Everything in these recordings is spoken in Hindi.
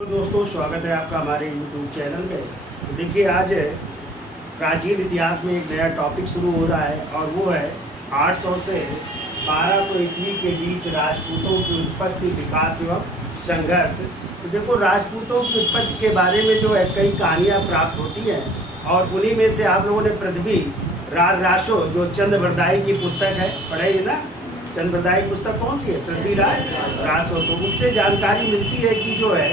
तो दोस्तों स्वागत है आपका हमारे YouTube चैनल में। तो देखिए आज प्राचीन इतिहास में एक नया टॉपिक शुरू हो रहा है और वो है 800 से 1200 ईस्वी के बीच राजपूतों की उत्पत्ति, विकास एवं संघर्ष। तो देखो राजपूतों की उत्पत्ति के बारे में जो है कई कहानियाँ प्राप्त होती हैं और उन्हीं में से आप लोगों ने पृथ्वी रासो जो चंद्रवरदाई की पुस्तक है पढ़ाई है ना। चंद्रवरदाई की पुस्तक कौन सी है? पृथ्वीराज रासो। तो उससे जानकारी मिलती है कि जो है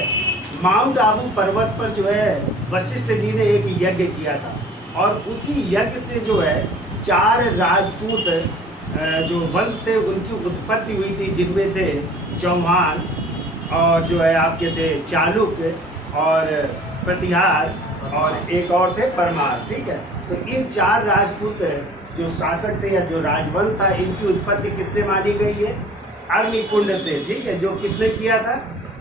माउंट आबू पर्वत पर जो है वशिष्ठ जी ने एक यज्ञ किया था और उसी यज्ञ से जो है 4 राजपूत जो वंश थे उनकी उत्पत्ति हुई थी, जिनमें थे चौहान और जो है आपके थे चालुक्य और प्रतिहार और एक और थे परमार। ठीक है, तो इन 4 राजपूत जो शासक थे या जो राजवंश था इनकी उत्पत्ति किससे मानी गई है? अग्निकुंड से। ठीक है, जो किसने किया था?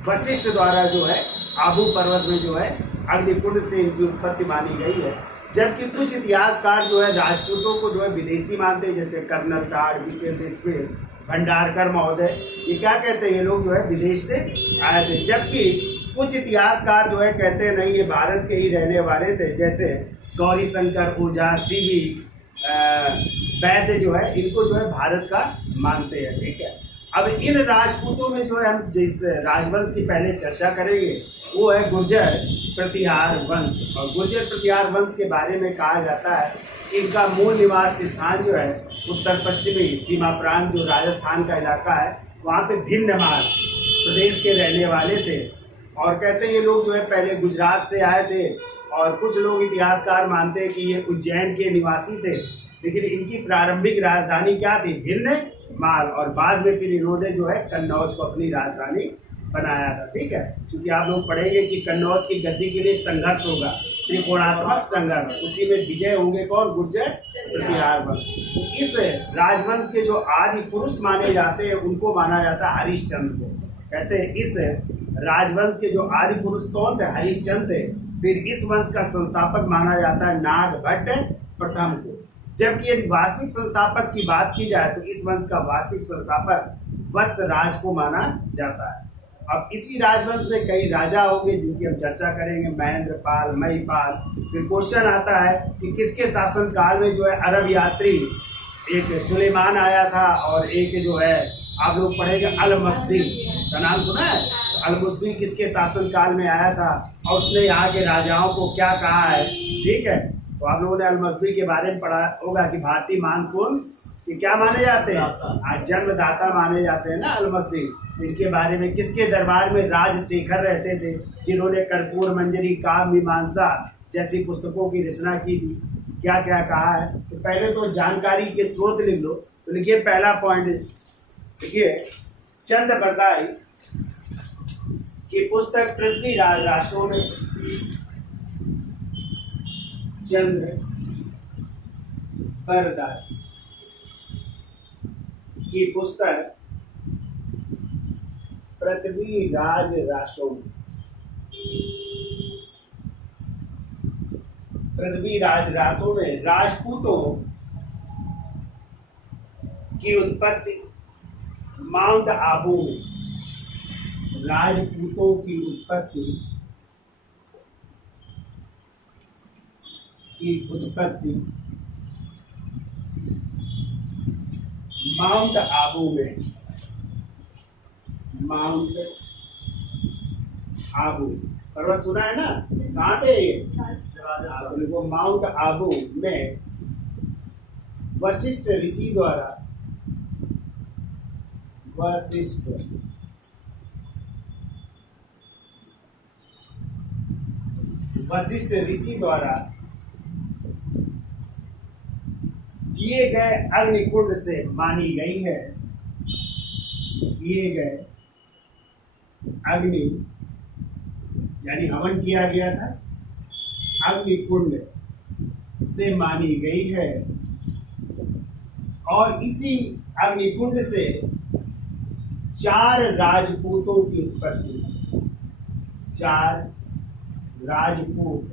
वशिष्ठ द्वारा जो है आबू पर्वत में जो है अग्निकुंड से इनकी उत्पत्ति मानी गई है। जबकि कुछ इतिहासकार जो है राजपूतों को जो है विदेशी मानते हैं, जैसे कर्नल टाड, भंडारकर महोदय, ये क्या कहते हैं? ये लोग जो है विदेश से आए थे। जबकि कुछ इतिहासकार जो है कहते हैं नहीं, ये भारत के ही रहने वाले थे, जैसे गौरी शंकर ओझा, सीवी वैद्य जो है इनको जो है भारत का मानते हैं। ठीक है, अब इन राजपूतों में जो है हम जिस राजवंश की पहले चर्चा करेंगे वो है गुर्जर प्रतिहार वंश। और गुर्जर प्रतिहार वंश के बारे में कहा जाता है कि इनका मूल निवास स्थान जो है उत्तर पश्चिमी सीमा प्रांत जो राजस्थान का इलाका है, वहाँ पे भिन्नमार प्रदेश के रहने वाले थे। और कहते हैं ये लोग जो है पहले गुजरात से आए थे और कुछ लोग इतिहासकार मानते हैं कि ये उज्जैन के निवासी थे, लेकिन इनकी प्रारंभिक राजधानी क्या थी? भिन्न माल। और बाद में फिर इन्होंने जो है कन्नौज को अपनी राजधानी बनाया था। ठीक है, क्योंकि आप लोग पढ़ेंगे कि कन्नौज की गद्दी के लिए संघर्ष होगा, त्रिकोणात्मक संघर्ष, उसी में विजय होंगे कौन? गुर्जर प्रतिहार वंश। तो इस राजवंश के जो आदि पुरुष माने जाते हैं उनको माना जाता है हरिश्चंद्र को। कहते हैं इस राजवंश के जो आदि पुरुष कौन थे? हरिश्चंद्र थे। फिर इस वंश का संस्थापक माना जाता है नागभट्ट प्रथम को। जबकि यदि वास्तविक संस्थापक की बात की जाए तो इस वंश का वास्तविक संस्थापक वत्सराज को माना जाता है। अब इसी राजवंश में कई राजा होंगे जिनकी हम चर्चा करेंगे, महेंद्रपाल, महीपाल। फिर क्वेश्चन आता है कि किसके शासनकाल में जो है अरब यात्री एक सुलेमान आया था और एक जो है आप लोग पढ़ेंगे अलमस्दी का नाम सुना है? अलमुस्दी किसके शासनकाल में आया था और उसने यहाँ के राजाओं को क्या कहा है? ठीक है, तो आप लोगों ने अलमस्दी के बारे में पढ़ा होगा कि भारतीय मानसून ये क्या माने जाते हैं? आज जन्मदाता माने जाते हैं ना अलमस्दी। इनके बारे में किसके दरबार में राजशेखर रहते थे, जिन्होंने कर्पूर मंजरी, काव्य मीमांसा जैसी पुस्तकों की रचना की थी? क्या क्या कहा है? तो पहले तो जानकारी के स्रोत लिख लो। तो लिखिए पहला पॉइंट, देखिए चंद्रवरदाई की पुस्तक पृथ्वीराज रासो में चंद्रवरदाई की पुस्तक पृथ्वीराज रासो में, पृथ्वीराज रासो में राजपूतों की उत्पत्ति माउंट आबू में, राजपूतों की उत्पत्ति माउंट आबू में, माउंट आबू पर्वत सुना है ना? कहाँ पे? देखो माउंट आबू में वशिष्ठ ऋषि द्वारा, वशिष्ठ ऋषि द्वारा किए गए अग्निकुंड से मानी गई है। किए गए अग्नि यानी हवन किया गया था, अग्निकुंड से मानी गई है। और इसी अग्निकुंड से 4 राजपूतों की उत्पत्ति, 4 राजपूत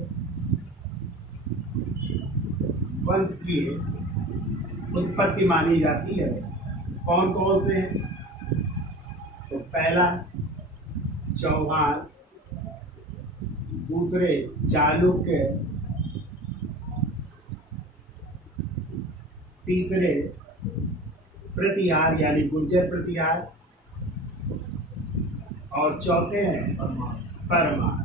वंश की उत्पत्ति मानी जाती है। कौन कौन से? तो पहला चौहान, दूसरे चालुक्य, तीसरे प्रतिहार यानी गुर्जर प्रतिहार, और चौथे हैं परमार।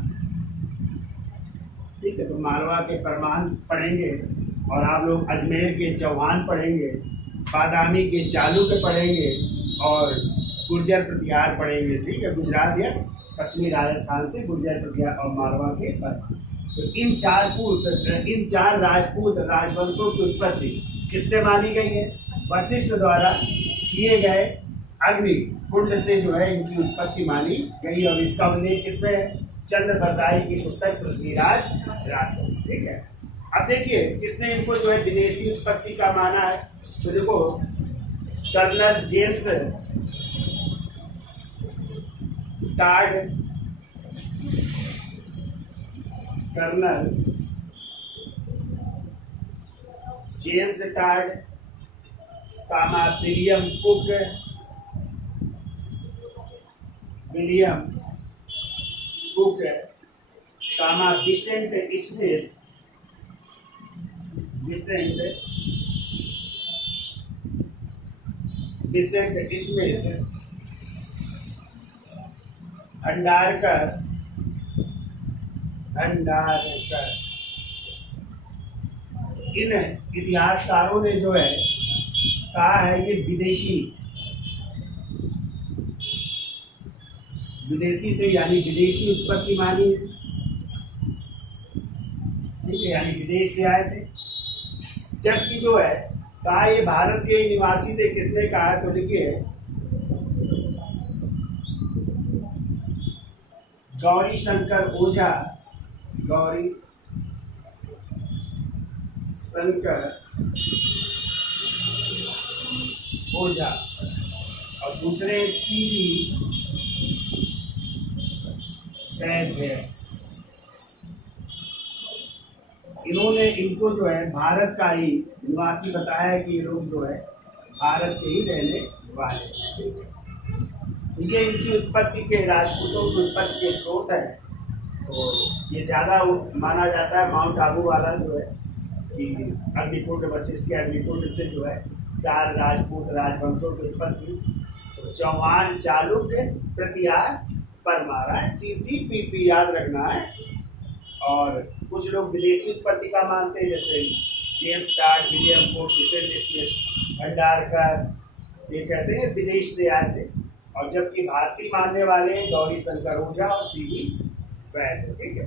ठीक है, तो मालवा के परमान पढ़ेंगे और आप लोग अजमेर के चौहान पढ़ेंगे, बादामी के चालुक्य पढ़ेंगे और गुर्जर प्रतिहार पढ़ेंगे। ठीक है, गुजरात या पश्चिमी राजस्थान से गुर्जर प्रतिहार और मालवा के परमान। तो इन चार राजपूत राजवंशों की उत्पत्ति किससे मानी गई है? वशिष्ठ द्वारा किए गए अग्नि कुंड से जो है इनकी उत्पत्ति मानी गई, और इसका उल्लेख किसमें है? चंद्र फरदाई की पुस्तक पृथ्वीराज राजू। ठीक है, अब देखिए किसने इनको जो है विदेशी उत्पत्ति का माना है। तो देखो colonel James Tod, colonel James Tod, William Cook, Vincent Smith, Bhandarkar, इन इतिहासकारों ने जो है कहा है कि विदेशी थे, यानी विदेशी उत्पत्ति मानी। ठीक है, यानी विदेश से आए थे। जबकि जो है कहा ये भारत के निवासी थे। किसने कहा? तो देखिए गौरी शंकर ओझा, और दूसरे सीवी वैद्य। इन्होंने इनको जो है भारत का ही निवासी बताया कि ये लोग जो है भारत के ही रहने वाले। ये इनकी उत्पत्ति के, राजपूतों की उत्पत्ति के स्रोत है। तो ये ज़्यादा माना जाता है माउंट आबू वाला जो है कि अग्निकुंड, वशिष्ठ के अग्निकुंड से जो है चार राजपूत राजवंशों की उत्पत्ति। तो चौहान, चालुक्य, प्रतिहार, परमार, CCPP याद रखना है। और कुछ लोग विदेशी उत्पत्ति का मानते हैं, जैसे James Tod, William Cook, Vincent Smith, Bhandarkar, ये कहते हैं विदेश से आए थे। और जबकि भारतीय मानने वाले गौरी शंकर ओझा और सीवी वैद्य। ठीक है,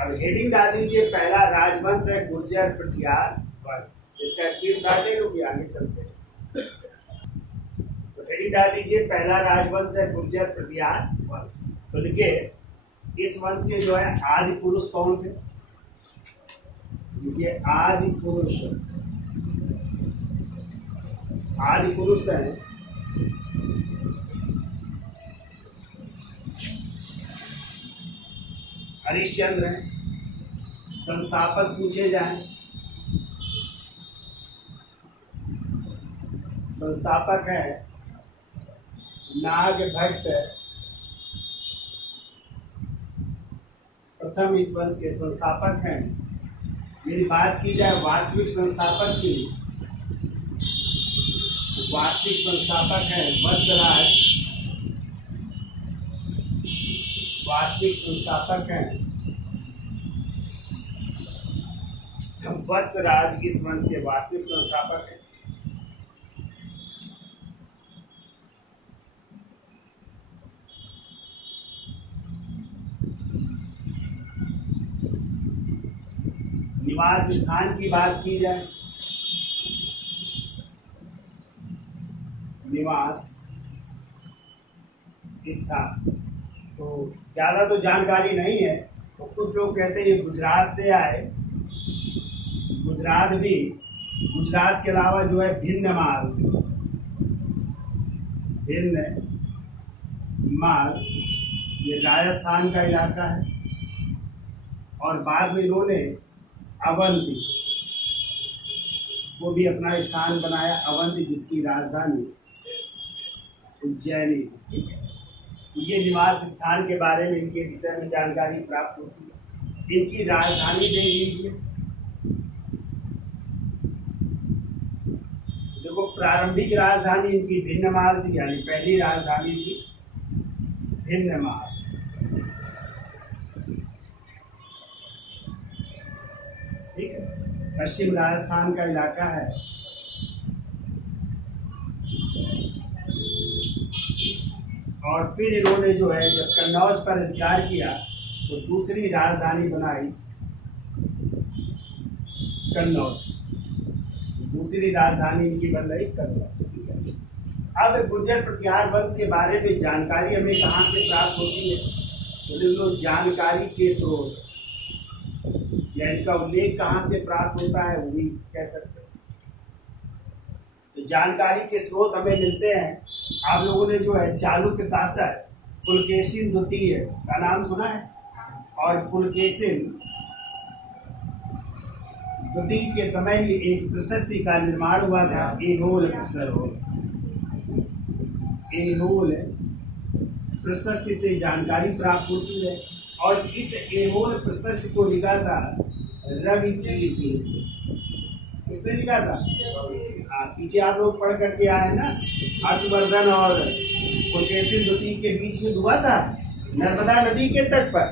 अब हेडिंग डाल दीजिए, पहला राजवंश है गुर्जर प्रतिहार वंश। इसका स्क्रीनशॉट ले लो कि आगे चलते हैं। तो हेडिंग डाल दीजिए, पहला राजवंश है गुर्जर प्रतिहार वंश। तो देखिए इस वंश के जो है आदि पुरुष कौन थे? देखिए आदि पुरुष हैं हरिश्चंद्र हैं। संस्थापक पूछे जाएं, संस्थापक है नाग भट्ट, प्रथम इस वंश के संस्थापक हैं। यदि बात की जाए वास्तविक संस्थापक की, वास्तविक संस्थापक है वत्सराज, वास्तविक संस्थापक हैं वत्सराज, इस वंश के वास्तविक संस्थापक हैं। निवास स्थान की बात की जाए, निवास स्थान तो ज़्यादा तो जानकारी नहीं है। तो कुछ लोग कहते हैं ये गुजरात से आए। गुजरात के अलावा जो है भिन्न माल ये राजस्थान का इलाका है। और बाद में इन्होंने अवंती वो भी अपना स्थान बनाया, अवंती जिसकी राजधानी उज्जैनी। ठीक है, ये निवास स्थान के बारे में इनके विषय में जानकारी प्राप्त होती है। इनकी राजधानी दे दीजिए। देखो प्रारंभिक राजधानी इनकी भिन्नमाल थी, यानी पहली राजधानी थी भिन्नमाल। ठीक है, पश्चिम राजस्थान का इलाका है। और फिर इन्होंने जो है जब कन्नौज पर अधिकार किया तो दूसरी राजधानी बनाई कन्नौज। दूसरी राजधानी इनकी बन रही कन्नौज। ठीक है, अब गुर्जर प्रतिहार वंश के बारे में जानकारी हमें कहाँ से प्राप्त होती है? तो देख लो, जानकारी के स्रोत या इनका उल्लेख कहाँ से प्राप्त होता है वो भी कह सकते हैं। तो जानकारी के स्रोत हमें मिलते हैं, आप लोगों ने जो है चालुक्य शासक पुलकेशिन द्वितीय का नाम सुना है, और पुलकेशिन द्वितीय के समय ही एक प्रशस्ति का निर्माण हुआ था, ऐहोल प्रशस्ति। ऐहोल प्रशस्ति से जानकारी प्राप्त होती है, और इस ऐहोल प्रशस्ति को लिखा था रवि कीर्ति। किसने लिखा था? पीछे आप लोग पढ़ करके आए ना, हर्षवर्धन और पुलकेशिन द्वितीय के बीच में हुआ था नर्मदा नदी के तट पर।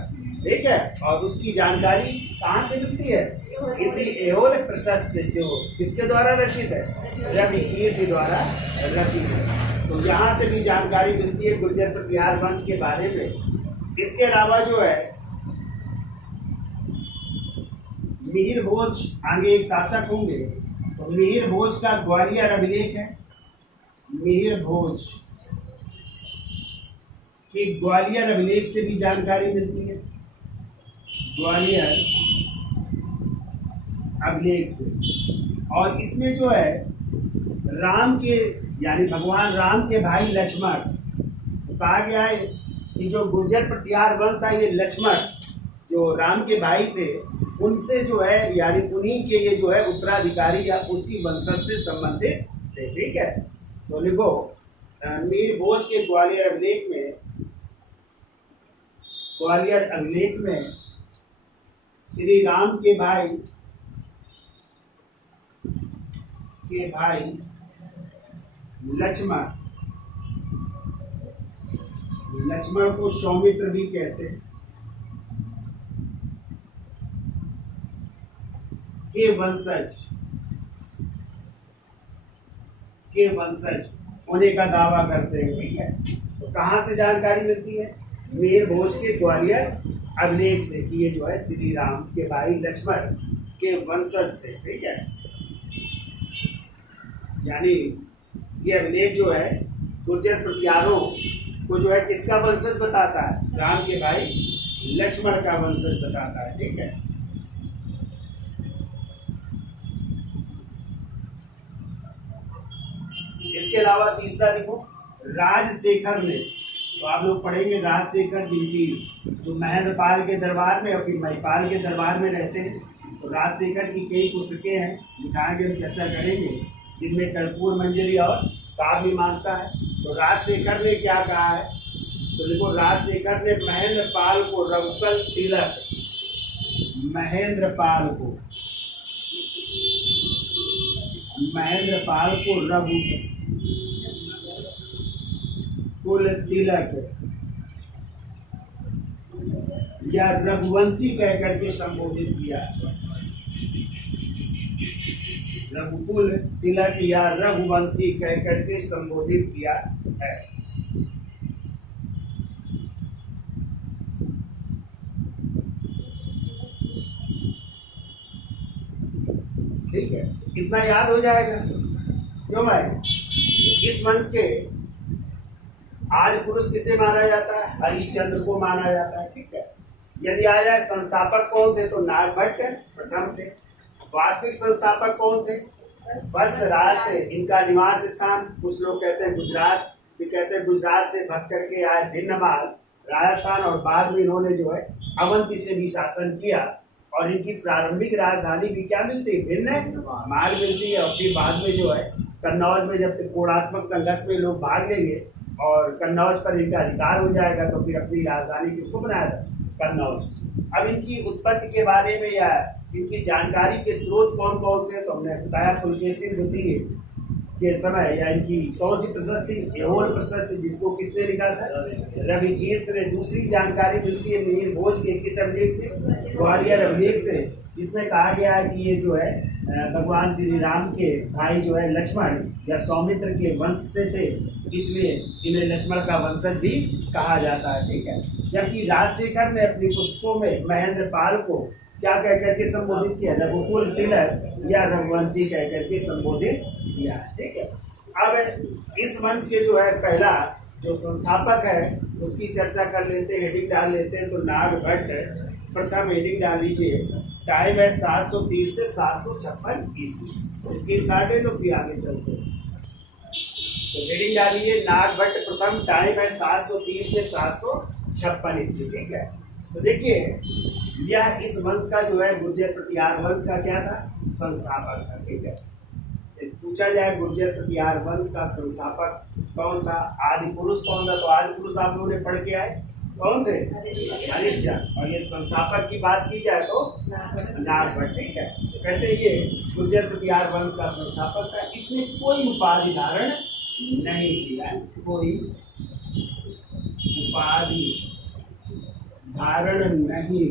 ठीक है, और उसकी जानकारी कहाँ से मिलती है? इसी ऐहोल प्रशस्ति जो किसके द्वारा रचित है? रवि कीर्ति द्वारा रचित है। तो यहाँ से भी जानकारी मिलती है गुर्जर प्रतिहार वंश के बारे में। इसके अलावा जो है मिहिर भोज आगे एक शासक होंगे, तो मिहिर भोज का ग्वालियर अभिलेख है। मिहिर भोज के ग्वालियर अभिलेख से भी जानकारी मिलती है, ग्वालियर अभिलेख से। और इसमें जो है राम के यानी भगवान राम के भाई लक्ष्मण, तो कहा गया है कि जो गुर्जर प्रतिहार वंश था ये लक्ष्मण जो राम के भाई थे उनसे जो है यानी उन्हीं के ये जो है उत्तराधिकारी या उसी वंशज से संबंधित थे। ठीक है, तो लिखो मीर भोज के ग्वालियर अभिलेख में श्री राम के भाई लक्ष्मण को सौमित्र भी कहते हैं, के वंशज होने का दावा करते हैं। ठीक है, तो कहाँ से जानकारी मिलती है? मीर भोज के ग्वालियर अभिलेख से कि ये जो है श्री राम के भाई लक्ष्मण के वंशज थे। ठीक है, यानी ये अभिलेख जो है गुर्जर प्रतिहारों को जो है किसका वंशज बताता है? राम के भाई लक्ष्मण का वंशज बताता है। ठीक है, इसके अलावा तीसरा देखो राजशेखर ने, तो आप लोग पढ़ेंगे राजशेखर जिनकी जो महेंद्रपाल के दरबार में और फिर महिपाल के दरबार में रहते हैं। तो राजशेखर की कई पुस्तकें हैं, दिखाएंगे, हम चर्चा करेंगे, जिनमें कर्पूर मंजरी और काव्य मीमांसा है। तो राजशेखर ने क्या कहा है? तो देखो रघुकुल तिलक, महेंद्रपाल को रघुकुल तिलक या रघुवंशी कह करके संबोधित किया। रघुकुल तिलक या रघुवंशी कह करके संबोधित किया है। ठीक है, इतना याद हो जाएगा। क्यों भाई? इस वंश के आज पुरुष किसे माना जाता है? हरिश्चंद्र को माना जाता है। ठीक है, यदि आ जाए संस्थापक कौन थे तो नागभट्ट प्रथम थे। वास्तविक संस्थापक कौन थे? बस राज थे। इनका निवास स्थान कुछ लोग कहते हैं गुजरात, भी कहते हैं गुजरात से भग करके आए भिन्नमाल राजस्थान, और बाद में इन्होंने जो है अवंती से भी शासन किया। और इनकी प्रारंभिक राजधानी भी क्या मिलती है? भिन्नमाल मिलती है। और फिर बाद में जो है कन्नौज में जब त्रिकोणात्मक संघर्ष में लोग भाग लेंगे और कन्नौज पर इनका अधिकार हो जाएगा तो फिर अपनी राजधानी किसको बनाया था? कन्नौज। अब इनकी उत्पत्ति के बारे में या इनकी जानकारी के स्रोत कौन कौन से, तो हमने बताया पुलकेशिन द्वितीय के समय या इनकी कौन सी प्रशस्ति, एहोल प्रशस्ति, जिसको किसने लिखा था, रविकीर्त ने। दूसरी जानकारी मिलती है मिहिर भोज के किस अभिलेख से, ग्वालियर अभिलेख से, जिसमें कहा गया है कि ये जो है भगवान श्री राम के भाई जो है लक्ष्मण या सौमित्र के वंश से थे, इसलिए इन्हें लक्ष्मण का वंशज भी कहा जाता है। ठीक है। जबकि राजशेखर ने अपनी पुस्तकों में महेंद्र पाल को क्या कह करके संबोधित किया, रघुकुल तिलक या रघुवंशी कह करके संबोधित किया। ठीक है। अब इस वंश के जो है पहला जो संस्थापक है उसकी चर्चा कर लेते हैं, हेडिंग डाल लेते हैं। तो नागभट्ट प्रथम, हेडिंग डाल लीजिए, टाइम है 730 से 756 ईस्वी। इसकी साढ़े तो फिर आगे चलते हैं। तो हेडिंग डालिए नागभट्ट प्रथम, टाइम है 730 से 756 ईस्वी। ठीक है। तो देखिए यह इस वंश का जो है गुर्जर प्रतिहार वंश का क्या था, संस्थापक था। ठीक है। पूछा जाए गुर्जर प्रतिहार वंश का संस्थापक कौन था, आदि पुरुष कौन था, तो आदि पुरुष आप लोगों ने पढ़ के आए कौन थे, हरिश्चंद्र। और ये संस्थापक की बात की जाए तो नागभट्ट। ठीक है। तो कहते हैं ये गुर्जर प्रतिहार वंश का संस्थापक था। इसने कोई उपाधि धारण नहीं किया, कोई उपाधि धारण नहीं,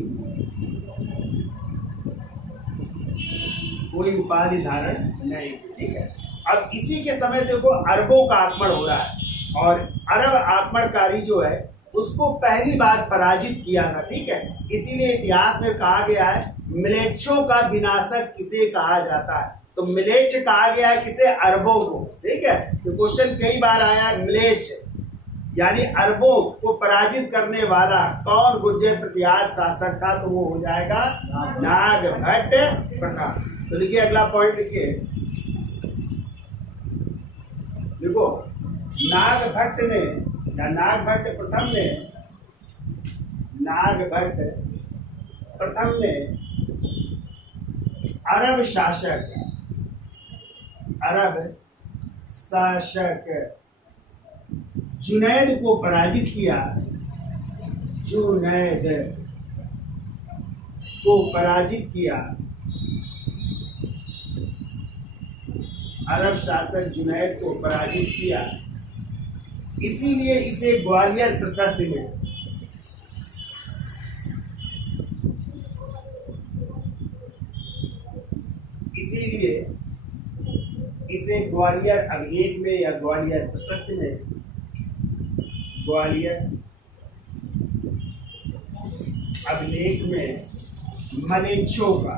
कोई उपाधि धारण नहीं। ठीक है। अब इसी के समय देखो अरबों का आक्रमण हो रहा है और अरब आक्रमणकारी जो है उसको पहली बार पराजित किया था। ठीक है। इसीलिए इतिहास में कहा गया है मिलेच्छों का विनाशक किसे कहा जाता है, तो मिलेच्छ कहा गया है किसे, अरबों को। ठीक है। तो क्वेश्चन कई बार आया मिलेच्छ यानी अरबों को पराजित करने वाला कौन गुर्जर प्रतिहार शासक था, तो वो हो जाएगा नागभट्ट प्रथम। तो लिखिए अगला पॉइंट लिखिए, देखो नागभट्ट ने या नागभट्ट प्रथम ने, नागभट्ट प्रथम ने अरब शासक जुनैद को पराजित किया, जुनैद को पराजित किया, अरब शासक जुनैद को पराजित किया। इसीलिए इसे ग्वालियर प्रशस्ति में, इसीलिए इसे ग्वालियर अभिलेख में या ग्वालियर प्रशस्ति में, ग्वालियर अभिलेख में मलेच्छों का,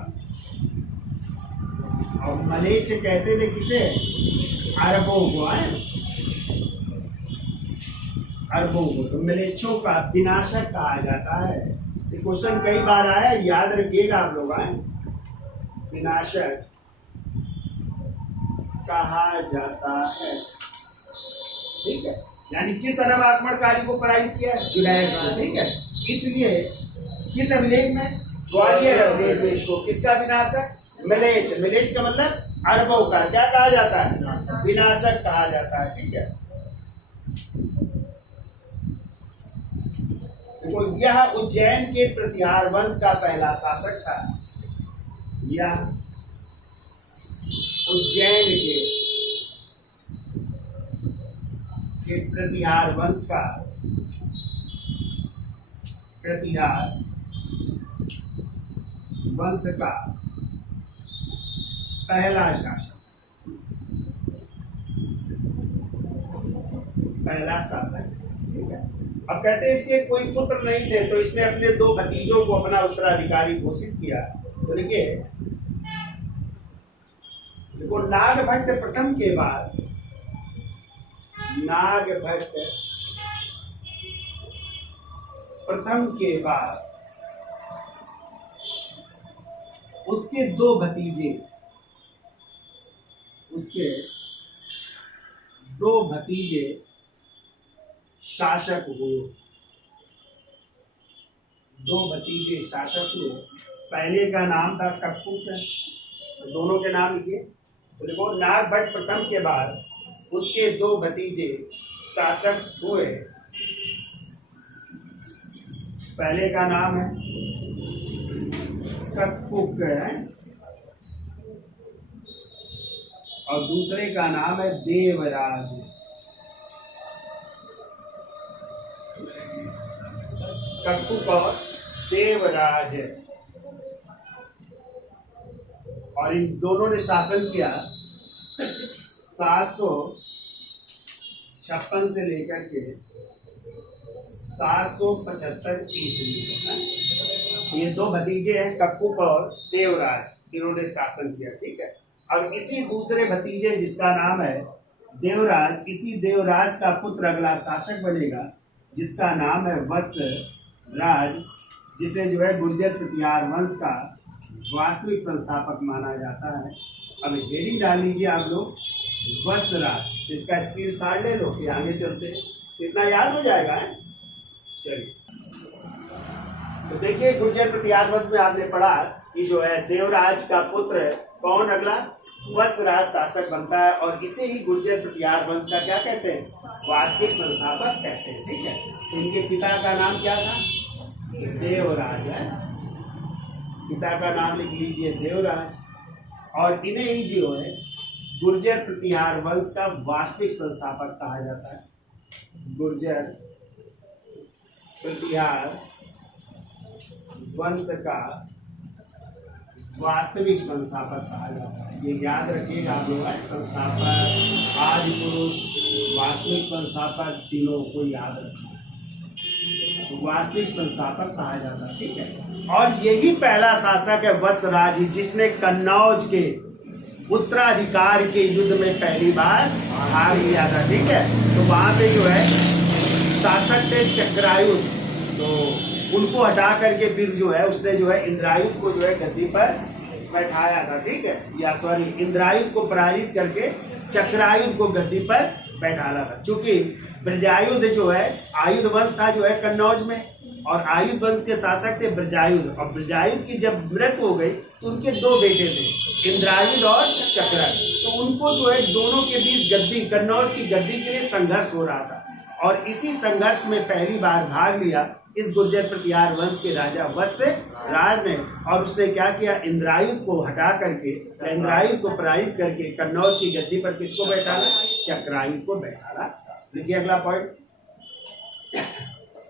और मलेच्छ कहते थे किसे, अरबों को, अरबों को, तो मलेच्छों का विनाशक कहा जाता है। ये क्वेश्चन कई बार आया, याद रखिएगा आप लोग, विनाशक कहा जाता है। ठीक है। यानी किस अरब आक्रमणकारी को पराजित किया, जुनैद को। ठीक है। इसलिए किस अभिलेख में, ग्वालियर अभिलेख में इसको किसका विनाशक, मिलेच्छ, मिलेच्छ का मतलब अरबों का क्या कहा जाता है, विनाशक कहा जाता है। ठीक है। देखो यह उज्जैन के प्रतिहार वंश का पहला शासक था, यह उज्जैन के प्रतिहार वंश का, प्रतिहार वंश का पहला शासक, पहला शासक। ठीक है। अब कहते हैं इसके कोई पुत्र नहीं थे, तो इसने अपने दो भतीजों को अपना उत्तराधिकारी घोषित किया। तो देखिए देखो नागभट्ट प्रथम के बाद, नागभट्ट प्रथम के बाद उसके दो भतीजे, उसके दो भतीजे शासक हुए, दो भतीजे शासक हुए। पहले का नाम था कटपुत, दोनों के नाम लिखिए। तो देखो नागभट्ट प्रथम के बाद उसके दो भतीजे शासक हुए। पहले का नाम है कटपुक है और दूसरे का नाम है देवराज। कटपुक और देवराज है, और इन दोनों ने शासन किया 756 से लेकर के 775 ईस्वी तक। ये दो भतीजे हैं कटपुक और देवराज, इन्होंने शासन किया, ठीक है। और इसी दूसरे भतीजे जिसका नाम है देवराज, इसी देवराज का पुत्र अगला शासक बनेगा जिसका नाम है वत्सराज, जिसे जो है गुर्जर प्रतिहार वंश का वास्तविक संस्थापक माना जाता है। अब हेडिंग डाल लीजिए आप लोग वत्सराज, इसका स्क्रीनशॉट ले लो, फिर आगे चलते हैं, इतना याद हो जाएगा है? चलिए तो देखिए गुर्जर प्रतिहार वंश में आपने पढ़ा कि जो है देवराज का पुत्र कौन अगला वत्सराज शासक बनता है, और इसे ही गुर्जर प्रतिहार वंश का क्या कहते हैं, वास्तविक संस्थापक कहते हैं, ठीक है। इनके पिता का नाम क्या था, देवराज है, पिता का नाम लिख लीजिए देवराज, और इन्हें ही जो है गुर्जर प्रतिहार वंश का वास्तविक संस्थापक कहा जाता है। गुर्जर प्रतिहार वंश का वास्तविक संस्थापक कहा जाता है, ये याद रखिएगा आप लोग। संस्थापक, आदि पुरुष, वास्तविक संस्थापक, तीनों को याद रखिए, वास्तविक संस्थापक कहा जाता है, ठीक है। और यही पहला शासक है वत्सराज, जिसने कन्नौज के उत्तराधिकार के युद्ध में पहली बार भाग लिया था, ठीक है। तो वहां पे जो है शासक थे चक्रायुध, तो उनको हटा करके फिर जो है उसने जो है इंद्रायुध को जो है गद्दी पर बैठाया था, ठीक है, या सॉरी इंद्रायुध को पराजित करके चक्रायुध को गद्दी पर बैठाना था। चूंकि ब्रजायुध जो है आयुध वंश था जो है कन्नौज में, और आयुध वंश के शासक थे ब्रजायुध, और ब्रजायुध की जब मृत्यु हो गई तो उनके दो बेटे थे, इंद्रायुध और चक्रायुध, तो उनको जो है दोनों के बीच गद्दी, कन्नौज की गद्दी के लिए संघर्ष हो रहा था, और इसी संघर्ष में पहली बार भाग लिया इस गुर्जर प्रतिहार वंश के राजा वत्सराज ने, और उसने क्या किया, इंद्रायुध को हटा करके, इंद्रायुध को पराजित करके कन्नौज की गद्दी पर किसको बैठाना, चक्रायुध को बैठाना। देखिए अगला पॉइंट,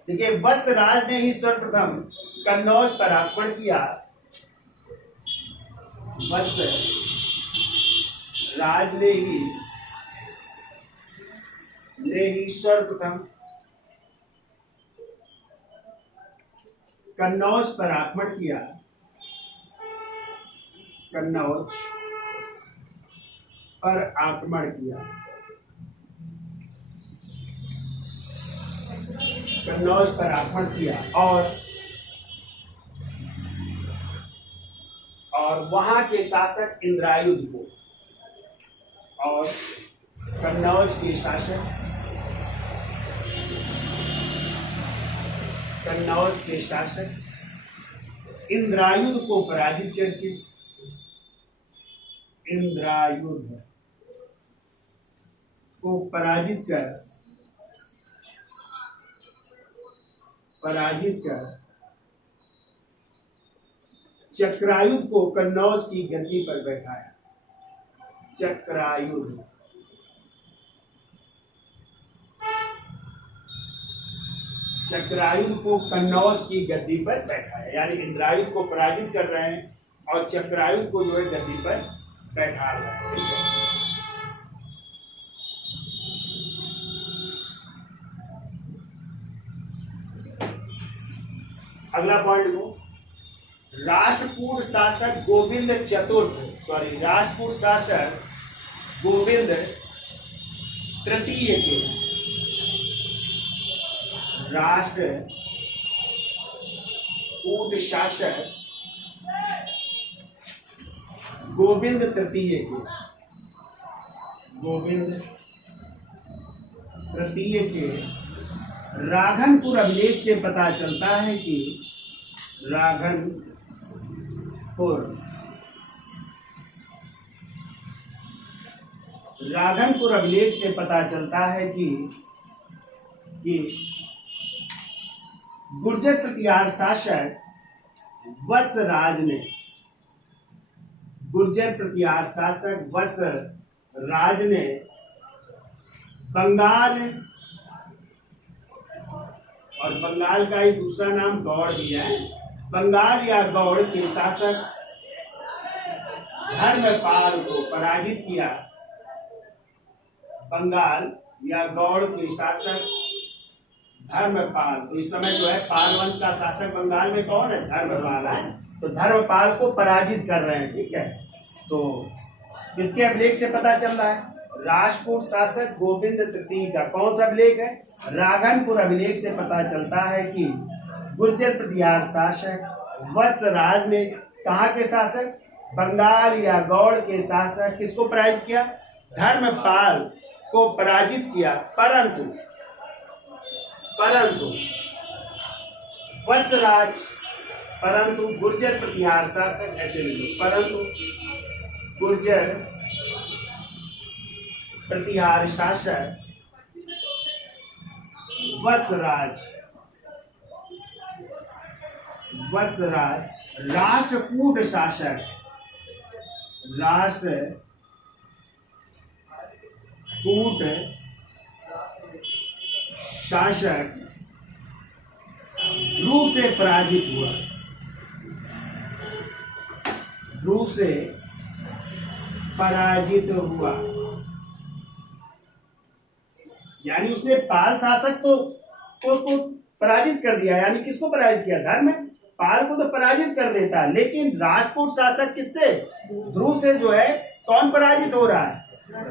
देखिए वत्सराज ने ही सर्वप्रथम कन्नौज पर आक्रमण किया। वत्सराज ने ही सर्वप्रथम कन्नौज पर आक्रमण किया, कन्नौज पर आक्रमण किया, कन्नौज पर आक्रमण किया, और वहां के शासक इंद्रायुध को, और कन्नौज के शासक इंद्रायुध को पराजित करके, इंद्रायुध को पराजित कर चक्रायुध को कन्नौज की गद्दी पर बैठाया। चक्रायुध को कन्नौज की गद्दी पर बैठाया, यानी इंद्रायुध को पराजित कर रहे हैं और चक्रायुध को जो है गद्दी पर बैठा रहे हैं, ठीक है। अगला पॉइंट को, राष्ट्रकूट शासक गोविंद तृतीय के, राष्ट्रकूट शासक गोविंद तृतीय के राघनपुर अभिलेख से पता चलता है कि राघनपुर अभिलेख से पता चलता है कि गुर्जर प्रतिहार शासक वत्सराज ने, गुर्जर प्रतिहार शासक वत्सराज ने बंगाल, और बंगाल का ही दूसरा नाम गौड़ भी है, बंगाल या गौड़ के शासक धर्मपाल को पराजित किया। बंगाल या गौड़ के शासक धर्मपाल, तो इस समय जो है पाल वंश का शासक बंगाल में कौन है? धर्मपाल है। तो धर्मपाल को पराजित कर रहे हैं, ठीक है। तो इसके अभिलेख से पता चल रहा है राजपूत शासक गोविंद तृतीय का कौन सा अभिलेख है? राघनपुर अभिलेख से पता चलता है कि गुर्जर प्रतिहार शासक वत्सराज ने कहाँ के शासक? बंगाल या गौड़ के शासक किसको पराजित किया? धर्मपाल को पराजित किया। परंतु वत्सराज, परंतु गुर्जर प्रतिहार शासक, ऐसे नहीं, परंतु गुर्जर प्रतिहार शासक वत्सराज राष्ट्रकूट शासक ध्रुव से पराजित हुआ। यानी उसने पाल शासक को पराजित कर दिया। यानी किसको पराजित किया? धर्म पाल को तो पराजित कर देता, लेकिन राजपूत शासक किससे? ध्रुव से जो है कौन पराजित हो रहा है?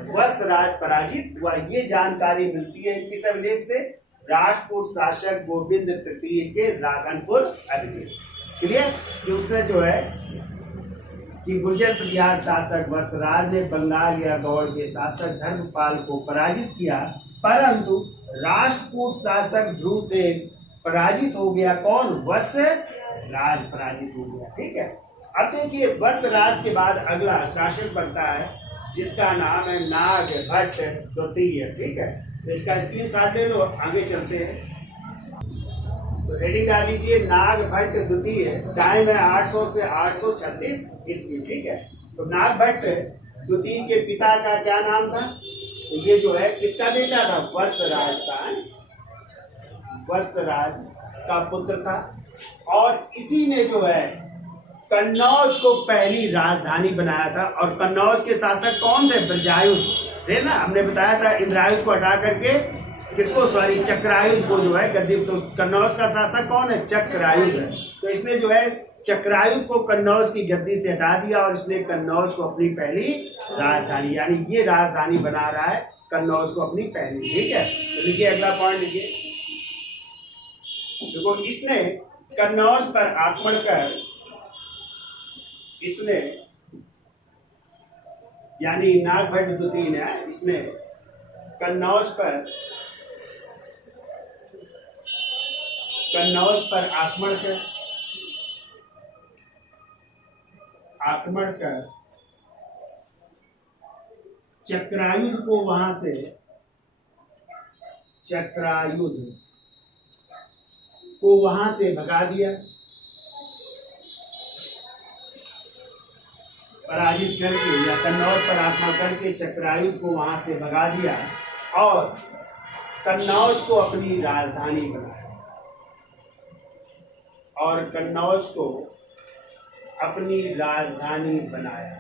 वत्सराज पराजित हुआ। ये जानकारी मिलती है किस अभिलेख से? राजपूत शासक गोविंद तृतीय के राघनपुर अभिलेख। क्लियर? कि उसने जो है कि गुर्जर प्रतिहार शासक वत्सराज ने बंगाल या गौड़ के शासक धर्मपाल को पराजित किया, परंतु राजपूत शासक ध्रुव से पराजित हो गया। कौन? वत्सराज पराजित हो गया। ठीक है। अब देखिए वत्सराज के बाद अगला शासक बनता है जिसका नाम है नागभट्ट द्वितीय। ठीक है, तो इसका स्क्रीनशॉट ले लो, आगे चलते हैं। तो हेडिंग डाल लीजिए नागभट्ट द्वितीय। टाइम है 800 से 836 ईस्वी। ठीक है, तो नागभट्ट द्वितीय के पिता का क्या नाम था? तो ये जो है किसका बेटा था? वत्सराज का पुत्र था। और इसी ने जो है कन्नौज को पहली राजधानी बनाया था। और कन्नौज के शासक कौन थे? ब्रजायुध थे ना। हमने बताया था इंद्रायुध को हटा करके किसको, सॉरी चक्रायुध को जो है गद्दी। तो कन्नौज का शासक कौन है? चक्रायुध है। तो इसने जो है चक्रायुध को कन्नौज की गद्दी से हटा दिया और इसने कन्नौज को अपनी पहली राजधानी, यानी ये राजधानी बना रहा है कन्नौज को अपनी पहली। ठीक है, तो लिखिए अगला पॉइंट लिखिए। देखो इसने कन्नौज पर आक्रमण कर, इसने यानी नागभट्ट द्वितीय ने इसने कन्नौज पर आक्रमण कर चक्रायुध को वहां से भगा दिया, पराजित करके, या कन्नौज पर आक्रमण करके चक्रायुध को वहां से भगा दिया और कन्नौज को अपनी राजधानी बनाया।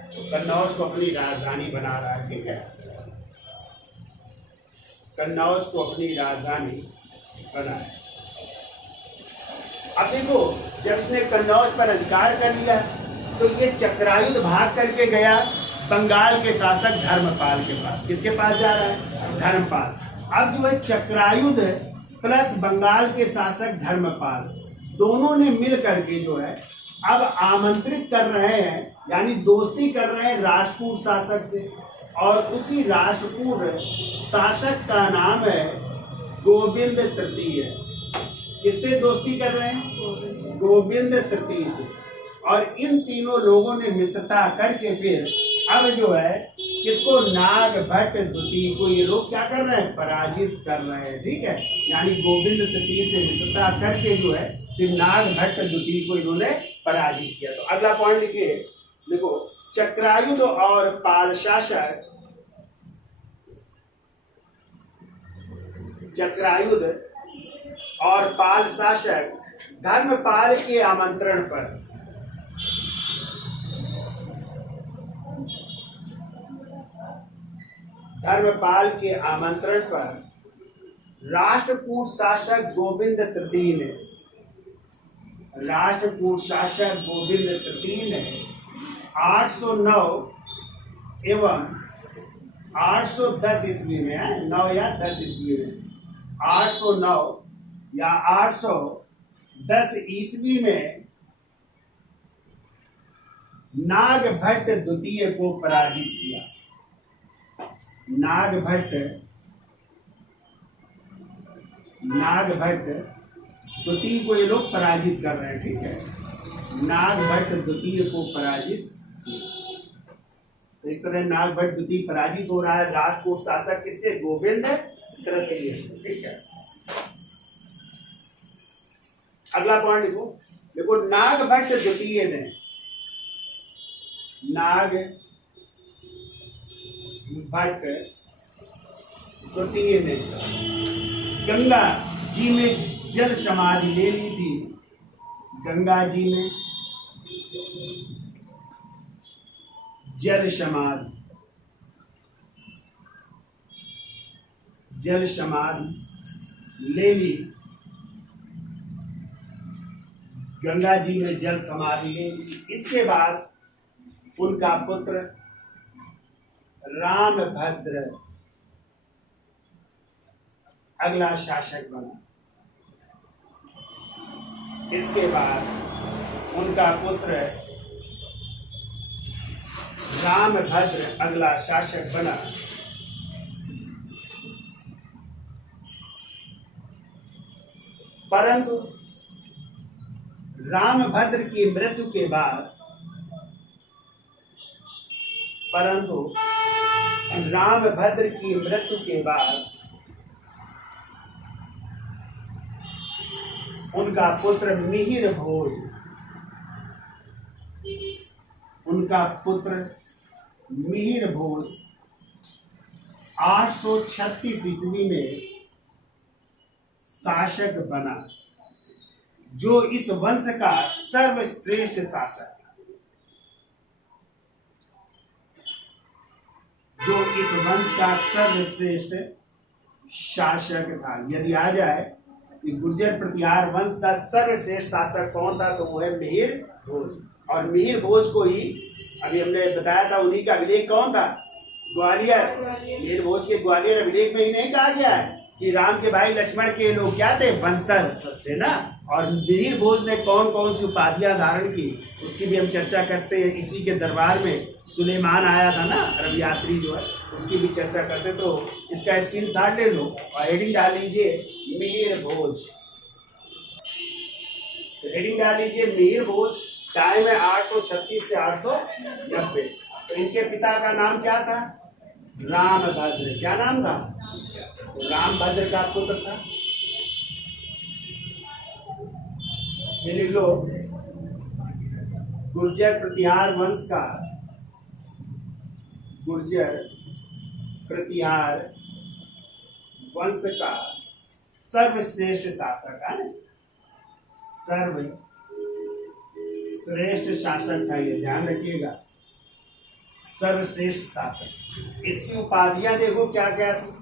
तो कन्नौज को अपनी राजधानी बना रहा है। ठीक है, कन्नौज को अपनी राजधानी बनाया। अब देखो जब इसने कन्नौज पर अधिकार कर लिया तो ये चक्रायुध भाग करके गया बंगाल के शासक धर्मपाल के पास। किसके पास जा रहा है? धर्मपाल। अब जो है चक्रायुध प्लस बंगाल के शासक धर्मपाल दोनों ने मिल करके जो है अब आमंत्रित कर रहे हैं, यानी दोस्ती कर रहे हैं राजपूत शासक से। और उसी राजपूत शासक का नाम है गोविंद तृतीय। किससे दोस्ती कर रहे हैं? गोविंद तृतीय से। और इन तीनों लोगों ने मित्रता करके फिर अब जो है किसको? नागभट्ट द्वितीय को ये लोग क्या कर रहे हैं? पराजित कर रहे हैं। ठीक है, यानी गोविंद तृतीय से मित्रता करके जो है फिर नागभट्ट द्वितीय को इन्होंने पराजित किया। तो अगला पॉइंट लिखिए, देखो चक्रायुध और पाल शासक, चक्रायुध और पाल शासक धर्मपाल के आमंत्रण पर राष्ट्रकूट शासक गोविंद तृतीय ने 809 एवं 810 ईस्वी में 9 या 10 ईस्वी में 809 या 810 ईस्वी में नागभट्ट द्वितीय को पराजित किया। नागभट्ट द्वितीय को ये लोग पराजित कर रहे हैं, ठीक है। नागभट्ट द्वितीय को पराजित किया। तो इस तरह नागभट्ट द्वितीय पराजित हो रहा है राष्ट्रकूट शासक किससे? गोविंद तृतीय से, ठीक है। अगला पॉइंट देखो नागभट्ट द्वितीय ने गंगा जी में जल समाधि ले ली थी। गंगा जी में जल समाधि ले ली। गंगा जी में जल समाधि ले ली। इसके बाद उनका पुत्र रामभद्र अगला शासक बना। इसके बाद उनका पुत्र रामभद्र अगला शासक बना। परंतु रामभद्र की मृत्यु के बाद उनका पुत्र मिहिर भोज 836 ईस्वी में शासक बना, जो इस वंश का सर्वश्रेष्ठ शासक था। यदि आ जाए कि गुर्जर प्रतिहार वंश का सर्वश्रेष्ठ शासक कौन था, तो वो है मिहिर भोज। और मिहिर भोज को ही अभी हमने बताया था, उन्हीं का अभिलेख कौन था? ग्वालियर। मिहिर भोज के ग्वालियर अभिलेख में ही नहीं कहा गया है कि राम के भाई लक्ष्मण के लोग क्या थे? वंशज थे ना। और मिहिर भोज ने कौन कौन सी उपाधियां धारण की, उसकी भी हम चर्चा करते हैं। इसी के दरबार में सुलेमान आया था ना, अरब यात्री जो है, उसकी भी चर्चा करते। तो इसका स्क्रीनशॉट ले लो और हेडिंग डाल लीजिए मिहिर भोज। हेडिंग डाल लीजिए मिहिर भोज। टाइम है 836 से 890। तो इनके पिता का नाम क्या था? रामभद्र। क्या नाम था? रामभद्र का पुत्र था। ये लिख लो, गुर्जर प्रतिहार वंश का सर्वश्रेष्ठ शासक है, सर्वश्रेष्ठ शासक था। ये ध्यान रखिएगा, सर्वश्रेष्ठ शासक। इसकी उपाधियां देखो क्या क्या थी।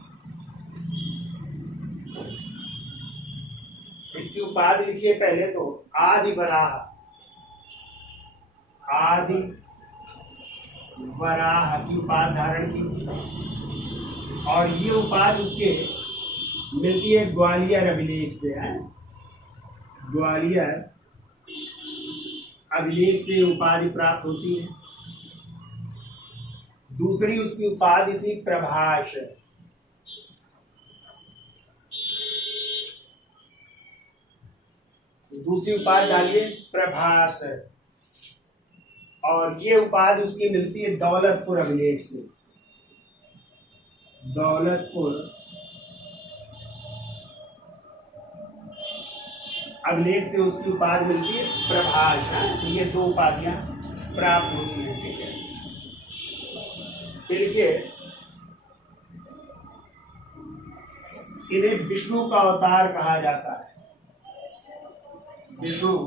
इसकी उपाधि लिखिए पहले तो आदि वराह की उपाधि धारण की। और ये उपाधि उसके मिलती है ग्वालियर अभिलेख से है। ग्वालियर अभिलेख से उपाधि प्राप्त होती है। दूसरी उसकी उपाधि थी प्रभाष। दूसरी उपाधि डालिए प्रभास। और ये उपाधि उसकी मिलती है दौलतपुर अभिलेख से। दौलतपुर अभिलेख से उसकी उपाधि मिलती है प्रभाष। तो ये दो उपाधियां प्राप्त होती हैं, ठीक है। फिर ये इन्हें विष्णु का अवतार कहा जाता है, विष्णु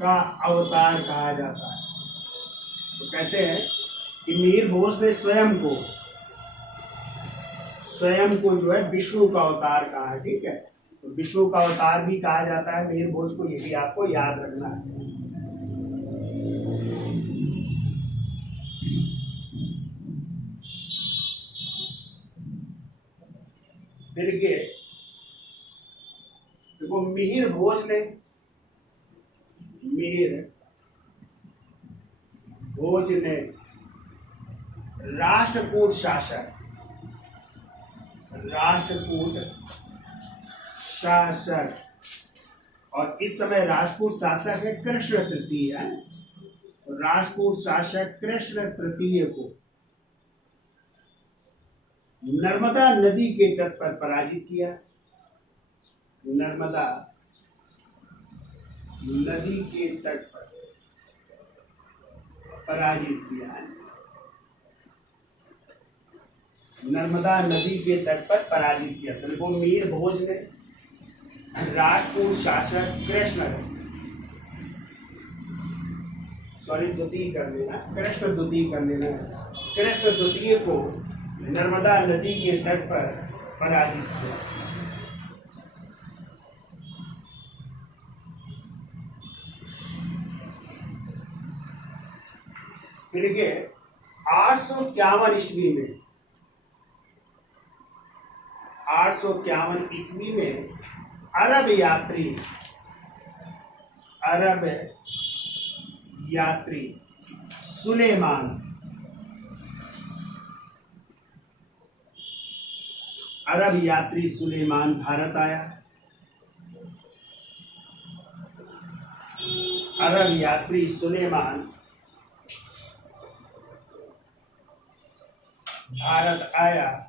का अवतार कहा जाता है। तो कहते हैं कि मिहिर घोष ने स्वयं को जो है विष्णु का अवतार कहा है, ठीक है। तो विष्णु का अवतार भी कहा जाता है मिहिर घोष को, ये भी आपको याद रखना है। फिर के देखो मिहिर घोष ने राष्ट्रकूट शासक और इस समय राष्ट्रकूट शासक है कृष्ण तृतीय। राष्ट्रकूट शासक कृष्ण तृतीय को नर्मदा नदी के तट पर पराजित किया। नर्मदा नदी के तट पर पराजित किया है। नर्मदा नदी के तट पर पराजित किया। तो मिहिर घोष ने राष्ट्रकूट शासक कृष्ण द्वितीय कर लेना, कृष्ण द्वितीय को नर्मदा नदी के तट पर पराजित किया। फिर के 851 ईस्वी में अरब यात्री सुलेमान भारत आया। अरब यात्री सुलेमान भारत आया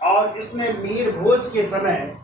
और इसने मिहिर भोज के समय